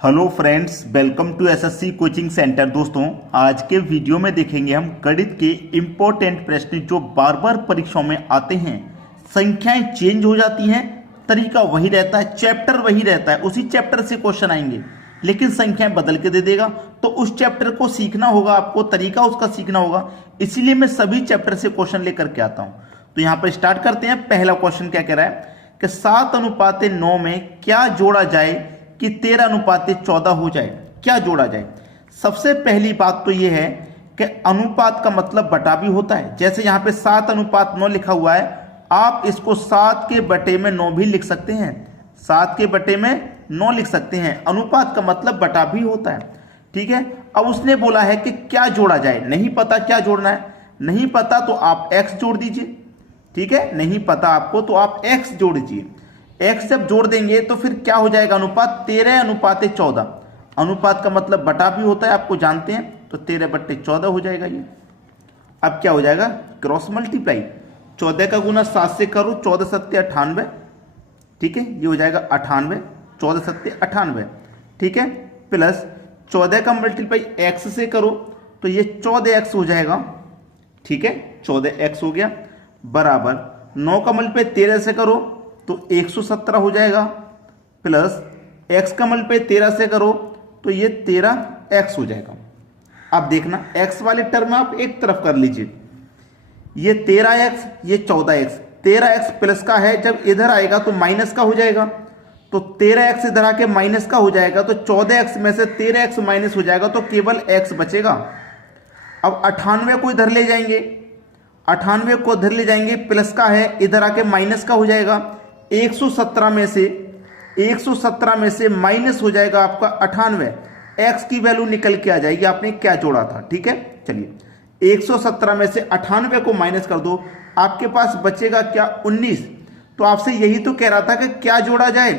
Hello friends, welcome to SSC coaching centre. दोस्तों, आज के वीडियो में देखेंगे हम गणित के इम्पोर्टेंट प्रश्न जो बार बार परीक्षाओं में आते हैं। संख्याएं चेंज हो जाती हैं, तरीका वही रहता है, चैप्टर वही रहता है, उसी चैप्टर से क्वेश्चन आएंगे लेकिन संख्याएं बदल के दे देगा। तो उस चैप्टर को सीखना होगा, आपको तरीका उसका सीखना होगा, इसीलिए मैं सभी चैप्टर से क्वेश्चन लेकर के आता हूं। तो यहां पर स्टार्ट करते हैं। पहला क्वेश्चन क्या कह रहा है कि 7:9 में क्या जोड़ा जाए कि 13:14 हो जाए। क्या जोड़ा जाए? सबसे पहली बात तो यह है कि अनुपात का मतलब बटा भी होता है। जैसे यहां पे 7:9 लिखा हुआ है, आप इसको 7 के बटे में 9 भी लिख सकते हैं, 7 के बटे में 9 लिख सकते हैं। अनुपात का मतलब बटा भी होता है, ठीक है। अब उसने बोला है कि क्या जोड़ा जाए। नहीं पता क्या जोड़ना है, नहीं पता तो आप x जोड़ दीजिए, ठीक है। नहीं पता आपको तो आप x जोड़ दीजिए। x जब जोड़ देंगे तो फिर क्या हो जाएगा? अनुपात 13:14। अनुपात का मतलब बटा भी होता है, आपको जानते हैं, तो 13/14 हो जाएगा ये। अब क्या हो जाएगा? क्रॉस मल्टीप्लाई, 14 का गुना 7 से करो, 14 सत्ते 98, ठीक है। ये हो जाएगा 98, 14 सत्ते 98, ठीक है। प्लस 14 का मल्टीप्लाई x से करो तो ये 14x हो जाएगा, ठीक है। 14x हो गया बराबर 9 का मल्टीप्लाई 13 से करो तो 117 हो जाएगा, प्लस x का मल्टीप्लाई 13 से करो तो ये 13x हो जाएगा। अब देखना, x वाले टर्म आप एक तरफ कर लीजिए, ये 13x, ये 14x। 13x प्लस का है, जब इधर आएगा तो माइनस का हो जाएगा, तो 13x इधर आके माइनस का हो जाएगा, तो 14x में से 13x माइनस हो जाएगा तो केवल x बचेगा। अब 98 को इधर ले जाएंगे, 98 को इधर ले जाएंगे, प्लस का है, इधर आके माइनस का हो जाएगा। 117 में से माइनस हो जाएगा आपका 98, x की वैल्यू निकल के आ जाएगी, आपने क्या जोड़ा था, ठीक है। चलिए 117 में से 98 को माइनस कर दो, आपके पास बचेगा क्या? 19। तो आपसे यही तो कह रहा था कि क्या जोड़ा जाए।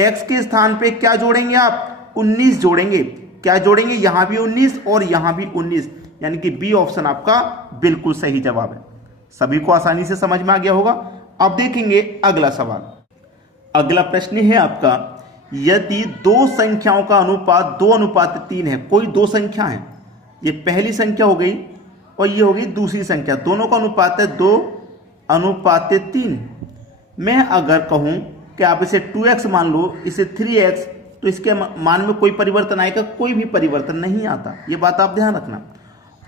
x के स्थान पे क्या जोड़ेंगे आप? 19 जोड़ेंगे। क्या जोड़ेंगे? यहां भी 19 और यहां भी 19, यानी कि बी ऑप्शन आपका बिल्कुल सही जवाब है। सभी को आसानी से समझ में आ गया होगा। अब देखेंगे अगला सवाल। अगला प्रश्न है आपका, यदि दो संख्याओं का अनुपात 2:3 है, कोई दो संख्या है, ये पहली संख्या हो गई और ये हो गई दूसरी संख्या, दोनों का अनुपात है 2:3। मैं अगर कहूं कि आप इसे 2x मान लो, इसे 3x, तो इसके मान में कोई परिवर्तन आएगा? कोई भी परिवर्तन नहीं आता, ये बात आप ध्यान रखना।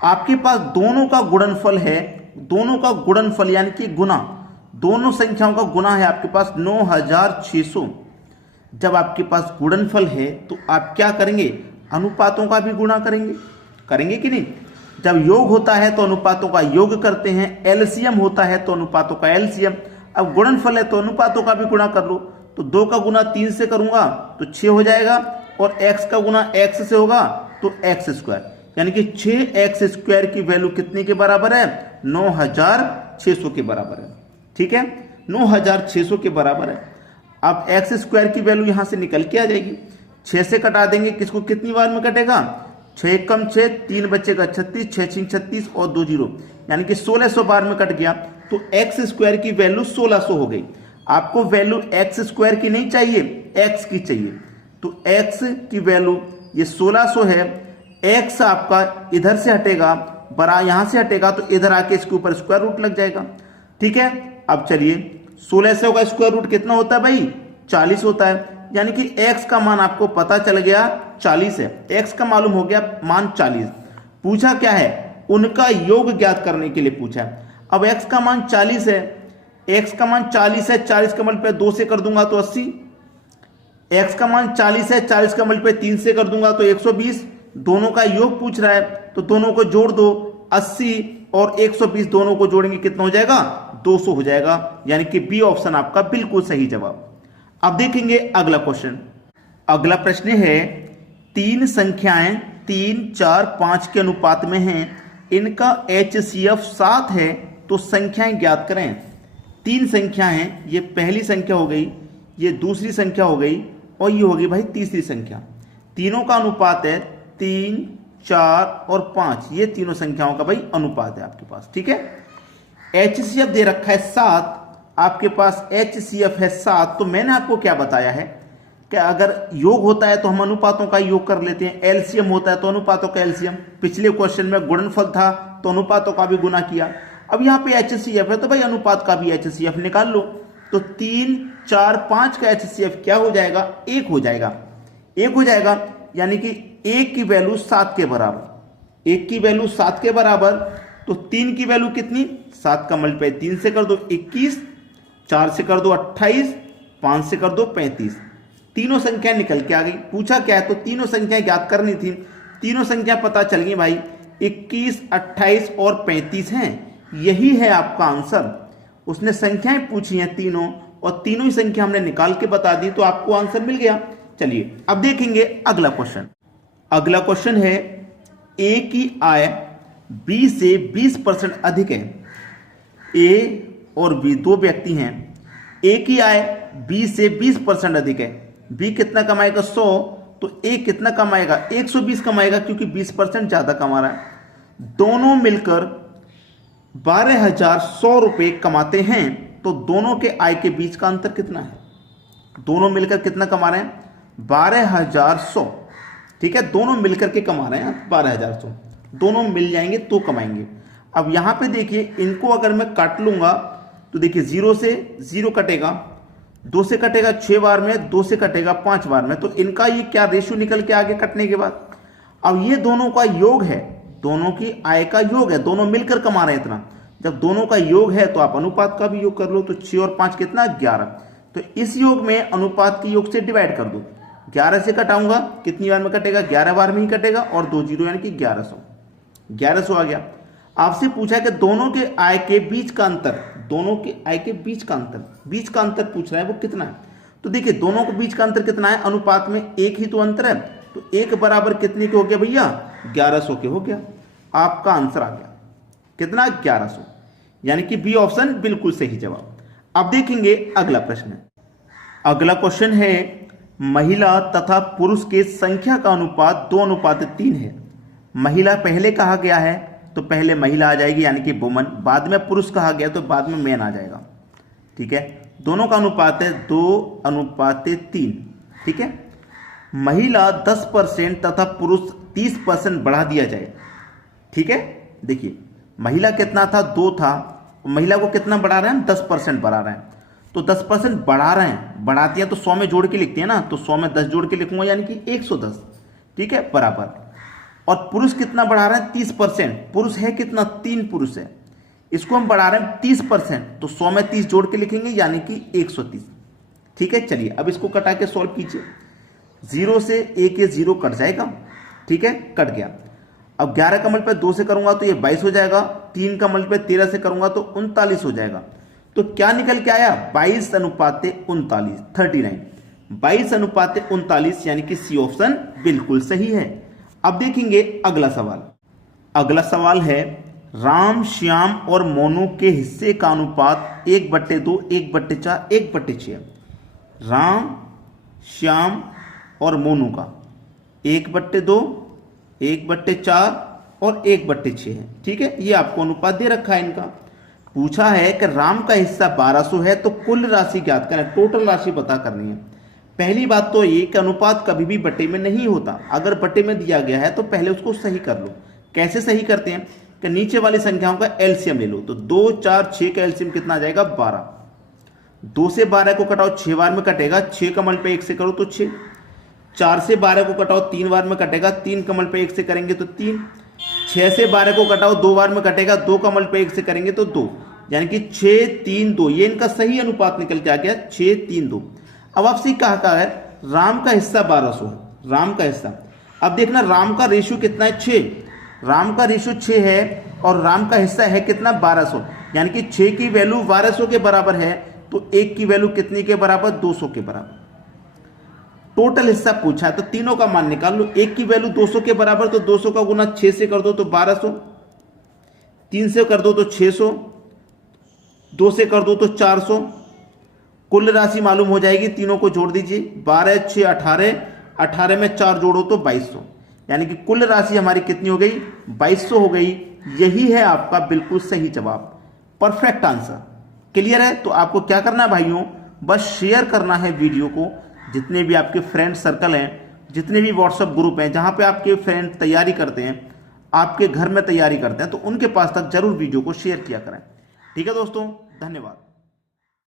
आपके पास दोनों का गुणनफल है, दोनों का गुणनफल यानी कि गुना, दोनों संख्याओं का गुना है आपके पास 9600। जब आपके पास गुणनफल है तो आप क्या करेंगे? अनुपातों का भी गुणा करेंगे, करेंगे कि नहीं? जब योग होता है तो अनुपातों का योग करते हैं, एलसीएम होता है तो अनुपातों का एलसीएम। अब गुणनफल है तो अनुपातों का भी गुणा कर लो, तो 2 का गुना 3 से करूंगा तो 6 हो जाएगा, और x का गुना x से होगा तो x², यानी कि 6x² की वैल्यू कितने के बराबर है? 9600 के बराबर है, ठीक है। 9600 के बराबर है। अब x² की वैल्यू यहां से निकल के आ जाएगी, 6 से कटा देंगे, किसको कितनी बार में कटेगा? 6 कम 6, 3 बचेगा 36, 6 6 36 और 2 0, यानी कि 1600 बार में कट गया, तो x² की वैल्यू 1600 हो गई। आपको वैल्यू x² की नहीं चाहिए, x की चाहिए, तो x की वैल्यू ये 1600 है। x आपका इधर से हटेगा, बड़ा यहां से हटेगा, तो इधर आके इसके ऊपर स्क्वायर रूट लग जाएगा, ठीक है। अब चलिए 1600 का स्क्वायर रूट कितना होता है भाई? 40 होता है, यानी कि x का मान आपको पता चल गया 40 है, x का मालूम हो गया मान 40। पूछा क्या है? उनका योग ज्ञात करने के लिए पूछा है। अब x का मान 40 है, x का मान 40 है, 40 का मल्टीप्लाई 2 से कर दूंगा तो 80। x का मान 40 है, 40 का मल्टीप्लाई 3 से कर दूंगा तो 120। दोनों का योग पूछ रहा है तो दोनों को जोड़ दो, 80 और 120 दोनों को जोड़ेंगे कितना हो जाएगा? 200 हो जाएगा, यानी कि बी ऑप्शन आपका बिल्कुल सही जवाब। अब देखेंगे अगला क्वेश्चन। अगला प्रश्न है, 3 संख्याएं 3, 4, 5 के अनुपात में हैं, इनका HCF 7 है, तो संख्याएं ज्ञात करें। 3 संख्या हैं, ये पहली संख्या हो गई, ये दूसरी संख्या हो गई, और ये हो गई भाई तीसरी संख्या। तीनों का अनुपात है 3, 4 और 5, ये तीनों संख्याओं का भाई अनुपात है आपके पास, ठीक है। HCF दे रखा है 7, आपके पास HCF है 7, तो मैंने आपको क्या बताया है क्या अगर योग होता है तो हम अनुपातों का योग कर लेते हैं, एलसीएम होता है तो अनुपातों का एलसीएम। पिछले क्वेश्चन में गुणनफल था तो अनुपातों का भी गुना किया। अब यहाँ पे एचसीएफ है तो भाई अनुपात का भी एचसीएफ निकाल लो। तो 3, 4, 5 का एचसीएफ क्या हो जाएगा? 1 हो जाएगा। 1 हो जाएगा यानी कि 1 की वैल्यू 7 के बराबर। 1 की वैल्यू 7 के बराबर, तो 3 की वैल्यू कितनी? 7 का मल्टीप्लाई 3 से कर दो 21, 4 से कर दो 28, 5 से कर दो 35। तीनों संख्या निकल के आ गई। पूछा क्या है? तो तीनों संख्या ज्ञात करनी थी। तीनों संख्या पता चल गई भाई, 21, 28 और 35 हैं। यही है आपका आंसर। उसने संख्याएं पूछी हैं तीनों, और तीनों ही संख्या हमने निकाल के बता दी, तो आपको आंसर मिल गया। चलिए अब देखेंगे अगला क्वेश्चन। अगला क्वेश्चन है, ए की आय बी से 20% अधिक है। ए और बी दो व्यक्ति हैं। ए की आय बी से 20% अधिक है। बी कितना कमाएगा? 100। तो ए कितना कमाएगा? 120 कमाएगा, क्योंकि 20% ज्यादा कमा रहा है। दोनों मिलकर 12,100 रुपए कमाते हैं। तो दोनों के आय के बीच का अंतर कितना है? दोनों मिलकर कितना कमा रहे हैं? 12,100। ठीक है, दोनों मिलकर के कमा रहे हैं 12,100। दोनों मिल जाएंगे तो कमाएंगे। अब यहां पे देखिए, इनको अगर मैं काट लूंगा तो देखिए 0 से 0 कटेगा, 2 से कटेगा 6 बार में, 2 से कटेगा 5 बार में। तो इनका ये क्या रेशियो निकल के आगे कटने के बाद? अब ये दोनों का योग है, दोनों की आय का योग है, दोनों मिलकर कमा रहे हैं इतना। जब दोनों का योग है तो आप अनुपात का भी योग कर लो। तो 6 और 5 कितना? 11। तो इस योग में अनुपात के योग से डिवाइड कर दो। 11 से कटाऊंगा, कितनी बार में कटेगा? 11 बार में ही कटेगा, और 2 जीरो यानी कि 1100 आ गया। आपसे पूछा कि दोनों के आय के बीच का अंतर, दोनों के आय के बीच का अंतर पूछ रहा है, वो कितना है? तो देखिए दोनों के बीच का अंतर कितना है? अनुपात में 1 ही तो अंतर है। तो 1 बराबर कितने के हो गया भैया? 1100 के हो गया। आपका आंसर आ गया कितना? 1100। यानी कि बी ऑप्शन बिल्कुल सही जवाब। अब देखेंगे अगला प्रश्न। अगला क्वेश्चन है, महिला तथा पुरुष के संख्या का अनुपात 2:3 है। महिला पहले कहा गया है तो पहले महिला आ जाएगी, यानी कि वुमन। बाद में पुरुष कहा गया तो बाद में मैन आ जाएगा। ठीक है, दोनों का अनुपात है 2:3। ठीक है, महिला 10% तथा पुरुष 30% बढ़ा दिया जाए। ठीक है, देखिए महिला कितना था? 2 था। महिला को कितना बढ़ा रहे हैं? 10% बढ़ा रहे हैं। तो 10% बढ़ा रहे हैं, बढ़ाती हैं तो 100 में जोड़ के लिखते हैं ना, तो 100 में 10 जोड़ के लिखूंगा, यानी कि 110। ठीक है, बराबर। और पुरुष कितना बढ़ा रहे हैं? 30%। पुरुष है कितना? 3 पुरुष है। इसको हम बढ़ा रहे हैं 30%, तो 100 में 30 जोड़ के लिखेंगे, यानी कि 130। ठीक है, चलिए अब इसको कटा के सॉल्व कीजिए। 0 से 1 0 कट जाएगा। ठीक है, कट गया। अब 11 का मल्टीप्लाई 2 से करूंगा तो ये 22 हो जाएगा। 3 का मल्टीप्लाई 13 से करूंगा तो 39 हो जाएगा। तो क्या निकल के आया? 22:39, 39। 22:39, यानी कि सी ऑप्शन बिल्कुल सही है। अब देखेंगे अगला सवाल। अगला सवाल है, राम, श्याम और मोनू के हिस्से का अनुपात 1/2, 1/4, 1/6। राम, श्याम और मोनू का 1/2, 1/4 और 1/6 है। ठीक है, ये आपको अनुपात दे रखा है इनका। पूछा है कि राम का हिस्सा 1200 है, तो कुल राशि ज्ञात करें, टोटल राशि पता करनी है। पहली बात तो ये कि अनुपात कभी भी बटे में नहीं होता। अगर बटे में दिया गया है तो पहले उसको सही कर लो। कैसे सही करते हैं कि नीचे वाली संख्याओं का एलसीएम ले लो। तो 2, 4, 6 का एलसीएम कितना आ जाएगा? 12। 2 से 12 को कटाओ, 6 बार में कटेगा। 6 का मल्टीप्लाई 1 से करो तो 6। 4 से 12 को कटाओ, 3 बार में कटेगा। 3 का मल्टीप्लाई 1 से करेंगे तो 3। 6 से 12 को कटाओ, 2 बार में कटेगा। 2 का मल्टीप्लाई 1 से करेंगे तो 2, यानी कि 6, 3, 2। ये इनका सही अनुपात निकल के आ गया, 6, 3, 2। अब आपसे कहा है राम का हिस्सा 1200 है, राम का हिस्सा। अब देखना राम का रेशियो कितना है? 6। राम का रेशियो 6 है और राम का हिस्सा है कितना? 1200। यानी कि 6 की वैल्यू 1200 के बराबर है, तो 1 की वैल्यू कितनी के बराबर? 200 के बराबर। टोटल हिस्सा पूछा है तो तीनों का मान निकाल लो। 1 की वैल्यू 200 के बराबर, तो 200 का गुना 6 से कर दो तो 1200। 3 से कर दो तो 600। 2 से कर दो तो 400। कुल राशि मालूम हो जाएगी, तीनों को जोड़ दीजिए। 12, 6, 18, 18 में 4 जोड़ो तो 2200। यानी कि कुल राशि हमारी कितनी हो गई? 2200 हो गई। यही है आपका बिल्कुल सही जवाब, परफेक्ट आंसर। क्लियर है? तो आपको क्या करना है भाइयों? बस शेयर करना है वीडियो को, जितने भी आपके फ्रेंड सर्कल हैं, जितने भी व्हाट्सएप ग्रुप हैं जहां पे आपके फ्रेंड तैयारी करते हैं, आपके घर में तैयारी करते हैं, तो उनके पास तक जरूर वीडियो को शेयर किया करें। ठीक है दोस्तों, धन्यवाद।